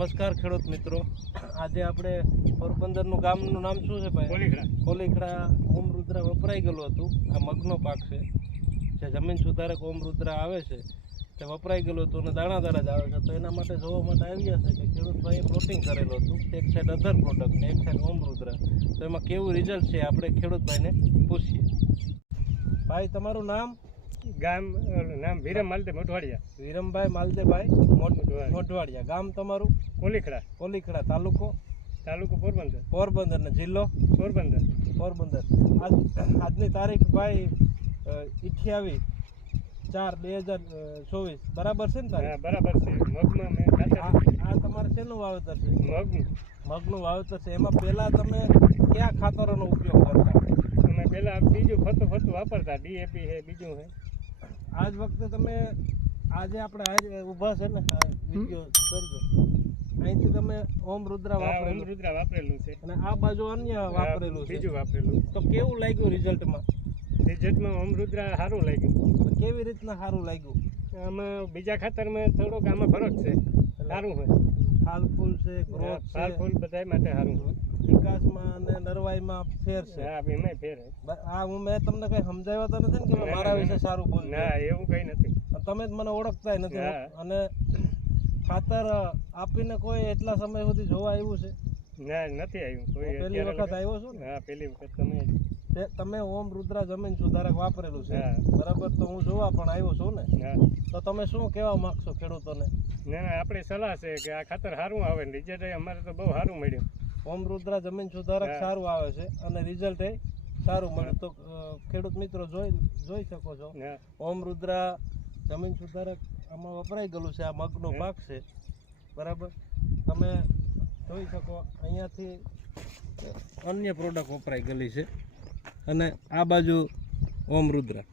નમસ્કાર ખેડૂત મિત્રો. આજે આપણે પોરબંદરનું ગામનું નામ શું છે ભાઈ? કોલીખડા. કોલીખડા ઓમ રુદ્રા વપરાઈ ગયેલું હતું. આ મગનો પાક છે. જે જમીન સુધારક ઓમ રુદ્રા આવે છે તે વપરાઈ ગયેલું હતું અને દાણાદાર જ આવે છે. તો એના માટે જોવા માટે આવી છે કે ખેડૂતભાઈએ પ્લોટિંગ કરેલું હતું. એક સાઈડ અધર પ્રોડક્ટ ને એક સાઈડ ઓમ રુદ્ર. તો એમાં કેવું રિઝલ્ટ છે આપણે ખેડૂતભાઈને પૂછીએ. ભાઈ તમારું નામ? ગામ નામ વીરમ માલદેવ મોઢવાડિયા. વિરમભાઈ માલદેભાઈ. મોઢવાડિયા. ગામ તમારું? કોલીખડા. કોલીખડા તાલુકો? તાલુકો પોરબંદર. પોરબંદર ને જિલ્લો? પોરબંદર. પોરબંદર. આજ આજની તારીખ ભાઈ અઠ્યાવીસ ચાર બે હજાર ચોવીસ. બરાબર છે ને હા તારીખ બરાબર છે. મગમાં મેં આ આ તમારે શેનું વાવેતર છે? મગ મગનું વાવેતર છે. એમાં પહેલાં તમે કયા ખાતરોનો ઉપયોગ કરતા? અમે પહેલાં બીજું ફરતું ફરતું વાપરતા. ડીએપી છે બીજું છે. આજ વખતે તમે આજે આપણે આજ ઊભા છે ને વીડિયો કરજો. અહીંથી તમે ઓમ રુદ્રા વાપરેલું. રુદ્રા વાપરેલું છે. અને આ બાજુ અન્ય વાપરેલું છે. બીજું વાપરેલું. તો કેવું લાગ્યું રિઝલ્ટમાં? રિઝલ્ટમાં રુદ્રા સારું લાગ્યું. કેવી રીતના સારું લાગ્યું? આમાં બીજા ખાતરમાં થોડોક આમાં ફરક છે. સારું છે ફાલ ફૂલ છે ગ્રોથ ફાલ ફૂલ બધાય માટે સારું. વિકાસમાં અને નરવાઈમાં ફેર છે. હા એમાં ફેર છે આ હું મેં તમને કઈ સમજાવ્યા તો નથી ને કે મારા વિશે સારું બોલ ના એવું કઈ નથી. તમે જ મને ઓળખતા નથી. અને ખાતર આપીને કોઈ એટલા સમય સુધી જોવા આવ્યું છે? ના નથી આવ્યું. કોઈ પહેલી વખત આવ્યો છું ને? હા પહેલી વખત તમે તમે ઓમ રુદ્રા જમીન સુધારક વાપરેલું છે. બરાબર તો હું જોવા પણ આવ્યો છું ને? તો તમે શું કહેવા માંગશો ખેડૂતોને? ના ના આપણી સલાહ છે કે આ ખાતર સારું આવે ને રિઝલ્ટ અમારે તો બહુ સારું મળ્યું. ઓમ રુદ્રા જમીન સુધારક સારું આવે છે અને રિઝલ્ટ એ સારું મળ્યું. તો ખેડૂત મિત્રો જોઈ જોઈ શકો છો. ઓમ રુદ્રા જમીન સુધારક આમાં વપરાઈ ગયેલું છે. આ મગનો? પાક છે. બરાબર? તમે જોઈ શકો અહીંયાથી અન્ય પ્રોડક્ટ વપરાઈ ગયેલી છે. અને આ બાજુ ઓમ રુદ્રા.